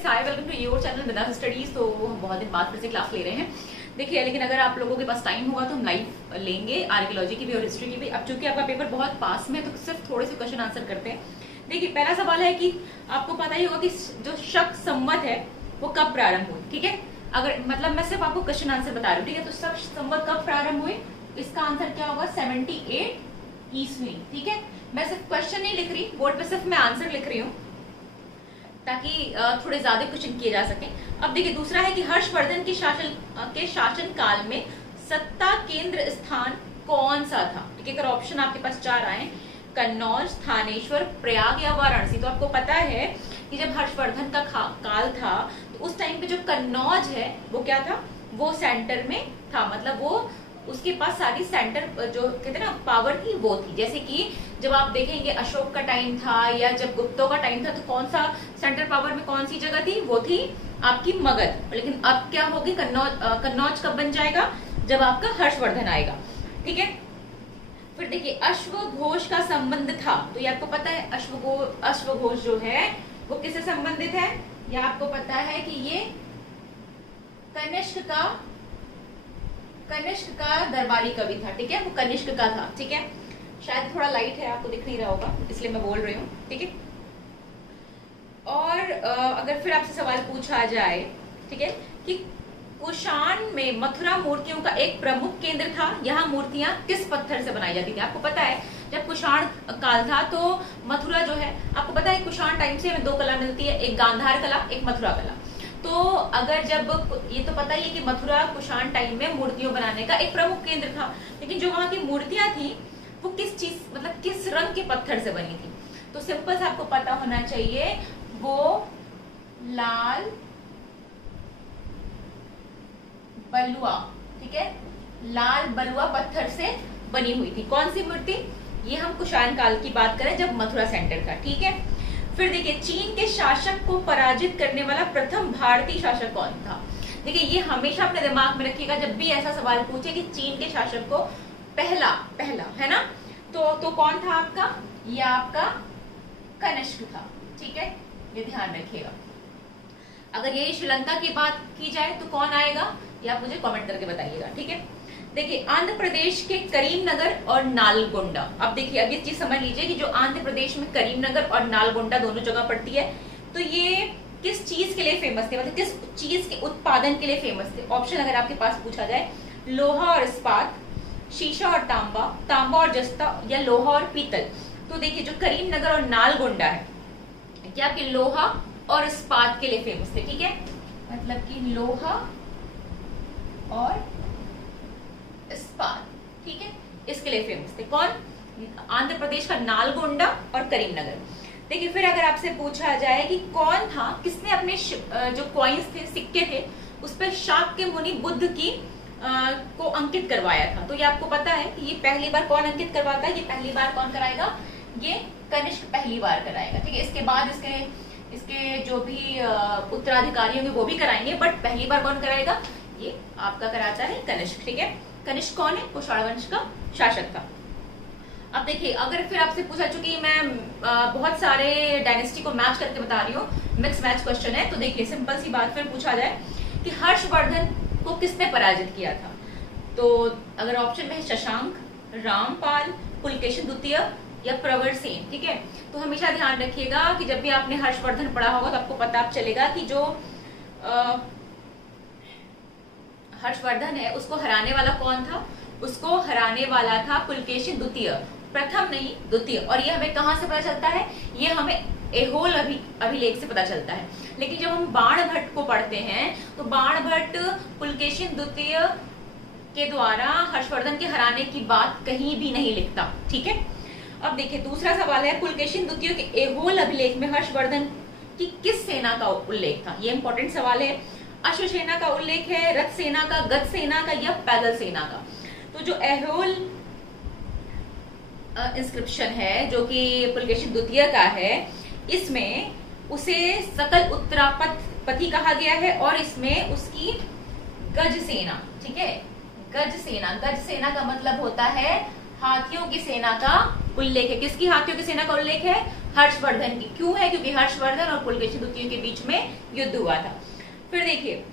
Students, hi, welcome to your channel without studies. तो हम बहुत दिन बाद फिर से क्लास ले रहे हैं। देखिए, लेकिन अगर आप लोगों के पास टाइम होगा तो हम लाइव लेंगे आर्कियोलॉजी की भी और हिस्ट्री की भी। अब चूंकि आपका पेपर बहुत पास में है तो सिर्फ थोड़े से क्वेश्चन आंसर करते हैं। देखिए, पहला सवाल है कि आपको पता ही होगा कि जो शक संवत है वो कब प्रारंभ हुई। ठीक है, अगर मतलब मैं सिर्फ आपको क्वेश्चन आंसर बता रही हूँ। ठीक है, तो शक संवत कब प्रारंभ हुई, इसका आंसर क्या होगा, 78 ईस्वी। ठीक है, मैं सिर्फ क्वेश्चन नहीं लिख रही बोर्ड पे, सिर्फ मैं आंसर लिख रही हूँ ताकि थोड़े ज्यादा क्वेश्चन किए जा सके। अब देखिए, दूसरा है कि हर्षवर्धन के शासन काल में सत्ता केंद्र स्थान कौन सा था। ठीक है, अगर ऑप्शन आपके पास 4 आए, कन्नौज, थानेश्वर, प्रयाग या वाराणसी। तो आपको पता है कि जब हर्षवर्धन का काल था तो उस टाइम पे जो कन्नौज है वो क्या था, वो सेंटर में था। मतलब वो उसके पास सारी सेंटर जो कहते हैं ना पावर की वो थी। जैसे कि जब आप देखेंगे अशोक का टाइम था या जब गुप्तों का टाइम था तो कौन सा सेंटर पावर में कौन सी जगह थी, वो थी आपकी मगध। लेकिन अब क्या होगी, कन्नौज कब बन जाएगा, जब आपका हर्षवर्धन आएगा। ठीक है, फिर देखिए अश्वघोष का संबंध था। तो ये आपको पता है अश्वघोष जो है वो किससे संबंधित है, या आपको पता है कि ये कनिष्क का दरबारी कवि था। ठीक है, वो कनिष्क का था। ठीक है, शायद थोड़ा लाइट है, आपको दिख नहीं रहा होगा इसलिए मैं बोल रही हूँ। ठीक है, और अगर फिर आपसे सवाल पूछा जाए, ठीक है, कि कुषाण में मथुरा मूर्तियों का एक प्रमुख केंद्र था, यहाँ मूर्तियां किस पत्थर से बनाई जाती थी। आपको पता है जब कुषाण काल था तो मथुरा जो है, आपको पता है कुषाण टाइम से हमें 2 कला मिलती है, एक गांधार कला, एक मथुरा कला। तो अगर जब ये तो पता ही है कि मथुरा कुषाण टाइम में मूर्तियों बनाने का एक प्रमुख केंद्र था, लेकिन जो वहां की मूर्तियां थी वो किस चीज मतलब किस रंग के पत्थर से बनी थी। तो सिंपल से आपको पता होना चाहिए, वो लाल बलुआ, ठीक है, लाल बलुआ पत्थर से बनी हुई थी। कौन सी मूर्ति, ये हम कुषाण काल की बात करें जब मथुरा सेंटर था। ठीक है, फिर देखिए चीन के शासक को पराजित करने वाला प्रथम भारतीय शासक कौन था। देखिए, ये हमेशा अपने दिमाग में रखिएगा जब भी ऐसा सवाल पूछे कि चीन के शासक को पहला है ना, तो कौन था आपका, ये आपका कनिष्क था। ठीक है, ये ध्यान रखिएगा। अगर यही श्रीलंका की बात की जाए तो कौन आएगा, ये आप मुझे कमेंट करके बताइएगा। ठीक है, देखिए आंध्र प्रदेश के करीमनगर और नालगोंडा। अब देखिए, अब ये चीज समझ लीजिए कि जो आंध्र प्रदेश में करीमनगर और नालगोंडा दोनों जगह पड़ती है, तो ये किस चीज के लिए फेमस थे, मतलब किस चीज के उत्पादन के लिए फेमस थे। ऑप्शन अगर आपके पास पूछा जाए, लोहा और इस्पात, शीशा और तांबा और जस्ता, या लोहा और पीतल। तो देखिए जो करीमनगर और नालगोंडा है क्या आपके लोहा और इस्पात के लिए फेमस थे। ठीक है, मतलब कि लोहा और इस्पात, ठीक है, इसके लिए फेमस थे। कौन, आंध्र प्रदेश का नालगोंडा और करीमनगर। देखिए, फिर अगर आपसे पूछा जाए कि कौन था, किसने अपने जो कॉइन्स थे, सिक्के थे, उस पर शाक्य मुनि बुद्ध की को अंकित करवाया था। तो ये आपको पता है कि ये पहली बार कौन अंकित करवाता है, ये पहली बार कौन कराएगा, ये कनिष्क पहली बार कराएगा। ठीक है, इसके बाद इसके जो भी उत्तराधिकारी होंगे वो भी कराएंगे, बट पहली बार कौन कराएगा, ये आपका कराता है कनिष्क। ठीक है, कनिष्क कौन है, कुषाण वंश का शासक था। अब देखिए, अगर फिर आपसे पूछा, चूंकि मैं बहुत सारे डायनेस्टी को मैच करके बता रही हूँ, मिक्स मैच क्वेश्चन है, तो देखिए सिंपल सी बात फिर पूछा जाए कि हर्षवर्धन को किसने पराजित किया था। तो अगर ऑप्शन में है शशांक, रामपाल, पुलकेशिन द्वितीय या प्रवरसेन। ठीक है, तो हमेशा ध्यान रखिएगा कि जब भी आपने हर्षवर्धन पढ़ा होगा तो आपको पता चलेगा कि जो हर्षवर्धन है उसको हराने वाला कौन था, उसको हराने वाला था पुलकेशिन द्वितीय, प्रथम नहीं द्वितीय। और ये हमें कहां से पता चलता है, ये हमें ऐहोल अभिलेख से पता चलता है। लेकिन जब हम बाणभट्ट को पढ़ते हैं तो बाणभट्ट पुलकेशिन द्वितीय के द्वारा हर्षवर्धन के हराने की बात कहीं भी नहीं लिखता। ठीक है, अब देखिए दूसरा सवाल है, पुलकेशिन द्वितीय के ऐहोल अभिलेख में हर्षवर्धन की किस सेना का उल्लेख था। ये इंपॉर्टेंट सवाल है। अश्व सेना का उल्लेख है, रथ सेना का, गज सेना का या पैदल सेना का। तो जो ऐहोल इंस्क्रिप्शन है जो कि पुलकेशिन द्वितीय का है, इसमें उसे सकल उत्तरापति कहा गया है और इसमें उसकी गज सेना, ठीक है, गज सेना का मतलब होता है हाथियों की सेना का उल्लेख है। किसकी हाथियों की सेना का उल्लेख है, हर्षवर्धन की। क्यों है? क्योंकि हर्षवर्धन और पुलकेशी द्वितीय के बीच में युद्ध हुआ था। फिर देखिए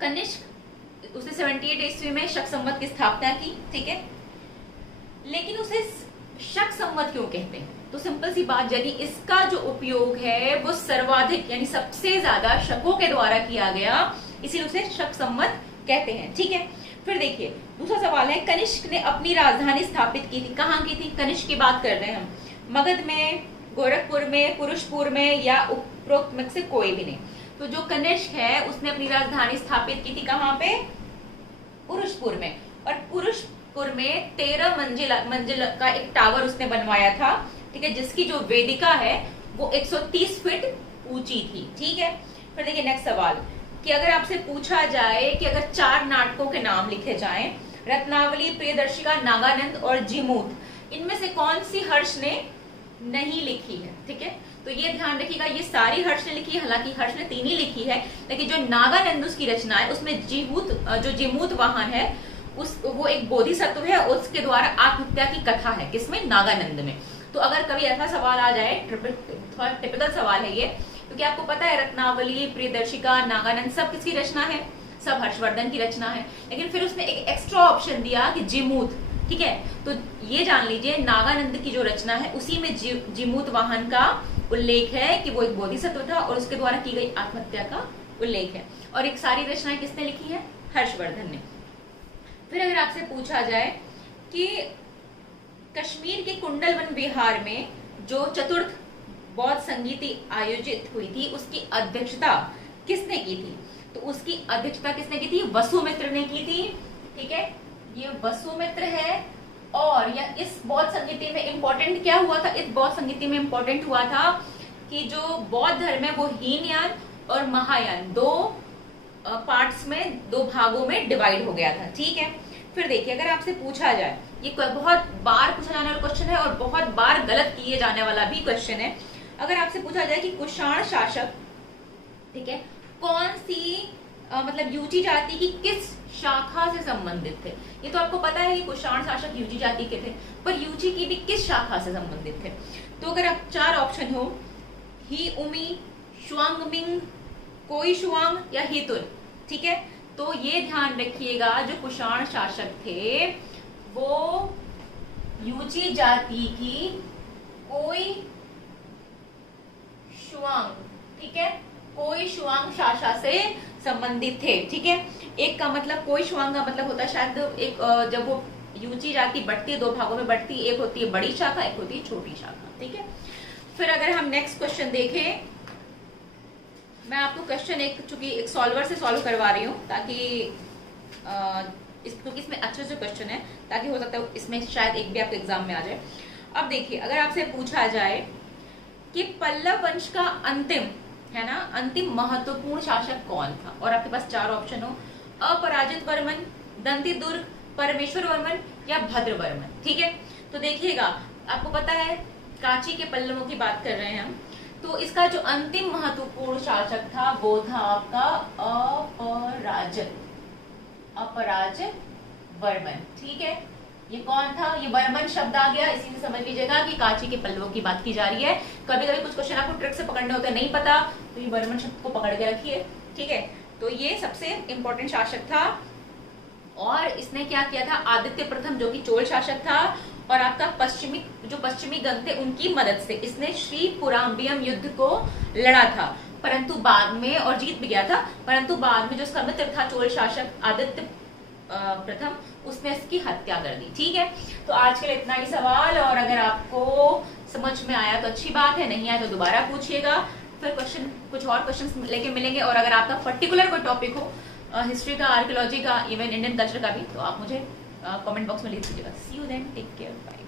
कनिष्क, उसने 78 ईस्वी में शक संवत की स्थापना की, ठीक है। लेकिन उसे शक संवत क्यों कहते हैं? तो सिंपल सी बात, यदि इसका जो उपयोग है वो सर्वाधिक यानी सबसे ज्यादा शकों के द्वारा किया गया, इसीलिए उसे शक संवत कहते हैं, ठीक है। फिर देखिए दूसरा सवाल है, कनिष्क ने अपनी राजधानी स्थापित की थी, कहाँ की थी? कनिष्क की बात कर रहे हैं हम, मगध में, गोरखपुर में, पुरुषपुर में, या उपरोक्त में से कोई भी नहीं। तो जो कनिष्क है उसने अपनी राजधानी स्थापित की थी कहाँ पे? पुरुषपुर में। और पुरुषपुर में 13 मंजिल का एक टावर उसने बनवाया था, ठीक है, जिसकी जो वेदिका है वो 130 फीट ऊंची थी, ठीक है। फिर देखिए नेक्स्ट सवाल कि अगर आपसे पूछा जाए कि अगर 4 नाटकों के नाम लिखे जाएं, रत्नावली, प्रियदर्शिका, नागानंद और जीमूत, इनमें से कौन सी हर्ष ने नहीं लिखी है, ठीक है। तो ये ध्यान रखिएगा, ये सारी हर्ष ने लिखी है, हालांकि हर्ष ने 3 ही लिखी है, लेकिन जो नागानंद उसकी रचना है उसमें जीमूत वाहन है, वो एक बोधिसत्व है, उसके द्वारा आत्महत्या की कथा है, किसमें? नागानंद में। तो अगर कभी ऐसा सवाल आ जाए, थोड़ा टिपिकल सवाल है ये, क्योंकि आपको पता है रत्नावली, प्रियदर्शिका, नागानंद सब किसकी रचना है? सब हर्षवर्धन की रचना है। लेकिन फिर उसने एक एक्स्ट्रा ऑप्शन दिया कि जीमूत, ठीक है। तो ये जान लीजिए नागानंद की जो रचना है उसी में जीमूत वाहन का उल्लेख है कि वो एक बोधिसत्व था और उसके द्वारा की गई आत्महत्या का उल्लेख है। और एक सारी रचनाएं किसने लिखी है? हर्षवर्धन ने। फिर अगर आपसे पूछा जाए कि कश्मीर के कुंडलवन विहार में जो चतुर्थ बौद्ध संगीति आयोजित हुई थी उसकी अध्यक्षता किसने की थी? तो उसकी अध्यक्षता किसने की थी? वसुमित्र ने की थी, ठीक है। ये वसुमित्र है। और या इस बौद्ध संगीति में इंपॉर्टेंट क्या हुआ था? इस बौद्ध संगीति में इंपॉर्टेंट हुआ था कि जो बौद्ध धर्म है वो हीनयान और महायान 2 पार्ट्स में, 2 भागों में डिवाइड हो गया था, ठीक है। फिर देखिए अगर आपसे पूछा जाए, ये बहुत बार पूछा जाने वाला क्वेश्चन है और बहुत बार गलत किए जाने वाला भी क्वेश्चन है। अगर आपसे पूछा जाए कि कुषाण शासक, ठीक है, कौन सी मतलब यूची जाति की किस शाखा से संबंधित थे? ये तो आपको पता है कि कुषाण शासक यूची जाति के थे, पर यूची की भी किस शाखा से संबंधित थे? तो अगर आप 4 ऑप्शन हो, ही उमी, शुआंगमिंग, कोई शुआंग या हितुल, ठीक है। तो ये ध्यान रखिएगा जो कुषाण शासक थे वो यूची जाति की कोई शुआंग, ठीक है, कोई शुआंग शाखा से संबंधित थे, ठीक है। एक का मतलब कोई शुआंग का मतलब होता है शायद एक जब वो यूची जाति बढ़ती है 2 भागों में बढ़ती है, एक होती है बड़ी शाखा, एक होती है छोटी शाखा, ठीक है। फिर अगर हम नेक्स्ट क्वेश्चन देखें, मैं आपको क्वेश्चन चूंकि एक सॉल्वर से सॉल्व करवा रही हूँ ताकि क्योंकि इसमें अच्छे से क्वेश्चन है, ताकि हो सकता है इसमें शायद एक भी आपके एग्जाम में आ जाए। अब देखिए अगर आपसे पूछा जाए कि पल्लव वंश का अंतिम है ना, अंतिम महत्वपूर्ण शासक कौन था, और आपके पास 4 ऑप्शन हो, अपराजित वर्मन, दंती दुर्ग, परमेश्वर वर्मन या भद्रवर्मन, ठीक है। तो देखिएगा आपको पता है कांची के पल्लवों की बात कर रहे हैं हम, तो इसका जो अंतिम महत्वपूर्ण शासक था वो था आपका अपराजित वर्मन, ठीक है। ये कौन था? ये वर्मन शब्द आ गया, इसी से समझ लीजिएगा कि कांची के पल्लवों की बात की जा रही है। कभी कभी कुछ क्वेश्चन आपको ट्रिक से पकड़ने होते हैं, नहीं पता तो ये वर्मन शब्द को पकड़ के रखिए, ठीक है। तो ये सबसे इंपॉर्टेंट शासक था और इसने क्या किया था? आदित्य प्रथम जो कि चोल शासक था और आपका पश्चिमी गंग थे उनकी मदद से इसने श्री पुराम्बियम युद्ध को लड़ा था, परंतु बाद में, और जीत भी गया था, परंतु बाद में जो उसका मित्र था चोल शासक आदित्य प्रथम, उसने इसकी हत्या कर दी, ठीक है। तो आज के लिए इतना ही सवाल, और अगर आपको समझ में आया तो अच्छी बात है, नहीं आया तो दोबारा पूछिएगा, फिर कुछ और क्वेश्चन लेके मिलेंगे। और अगर आपका पर्टिकुलर कोई टॉपिक हो, हिस्ट्री का, आर्कियोलॉजी का, इवन इंडियन कल्चर का भी, तो आप मुझे कमेंट बॉक्स में लिख दीजिएगा। See you then, take care, bye.